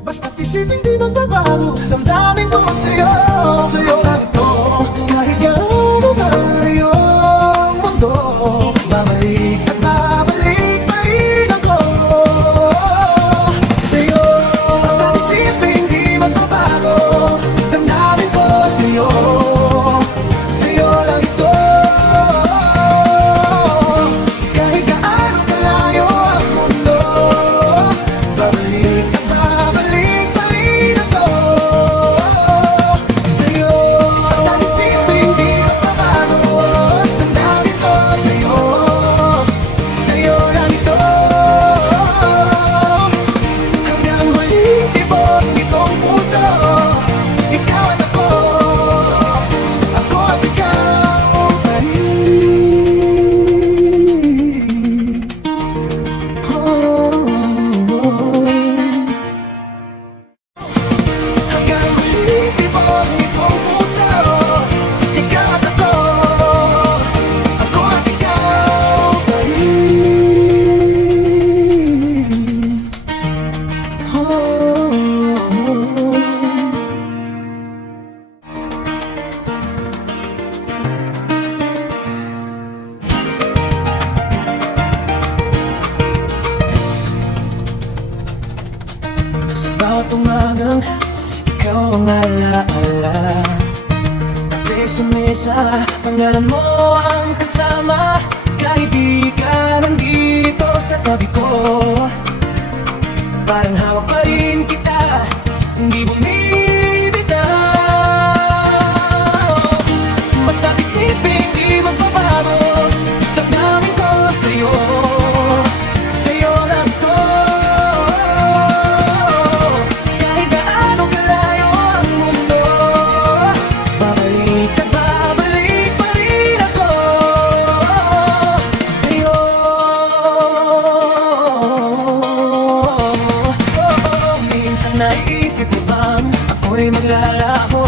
Basta't isipin di magbabago, damdamin ko sa'yo. Sa'yo lang ito, kahit gaano malayo ang mundo. Babalik at babalik pa rin ako sa'yo. Basta't isipin di magbabago, damdamin ko sa'yo. Sa'yo lang ito, kahit gaano malayo ang mundo. Babalik at babalik pa rin ako sa'yo. Basta't isipin di magbabago, damdamin ko sa'yo. Sa'yo lang ito, hanggang huling tibok nitong puso. Ikaw at ako at ikaw pa rin. Hanggang huling tibok nitong puso. Ikaw at ako at ikaw pa Sa bawat umagang ikaw ang alaala. Kape sa mesa, pangalan mo ang kasama. Kahit di ka nandito sa tabi ko, parang hawak pa rin kita, hindi bumibitaw. Basta't isipin di magbabago, damdamin ko sa'yo. Sa'yo lang ito, kahit gaano kalayo ang mundo. Babalik at babalik pa rin ako sa'yo. Minsan naisip mo bang ako'y maglalaho,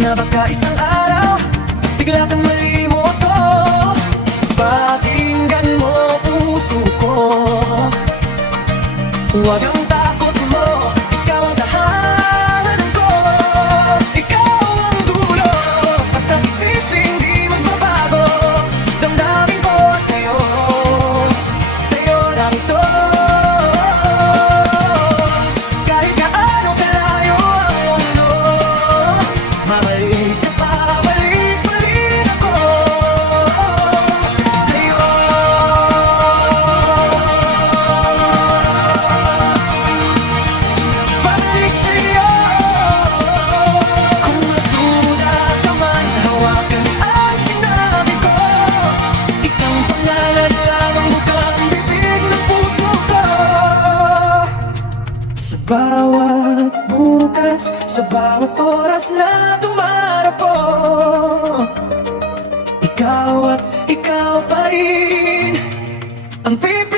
na baka isang araw bigla kang malimot ko. Pakinggan mo puso ko, huwag ang takot mo, ikaw ang tahanan ko. Ikaw ang dulo, basta't isipin di magbabago, damdamin ko sa'yo. Sa'yo lang ito, kahit gaano kalayo ang mundo. Babalik at babalik pa rin ako sa'yo. Babalik sa'yo. Kung magduda ka man, hawakan ang sinabi ko. Isang pangalan lang ang bukang bibig ng puso ko. Sa bawat bukas, sa bawat oras na dumarapo, ikaw at ikaw pa rin ang pipili.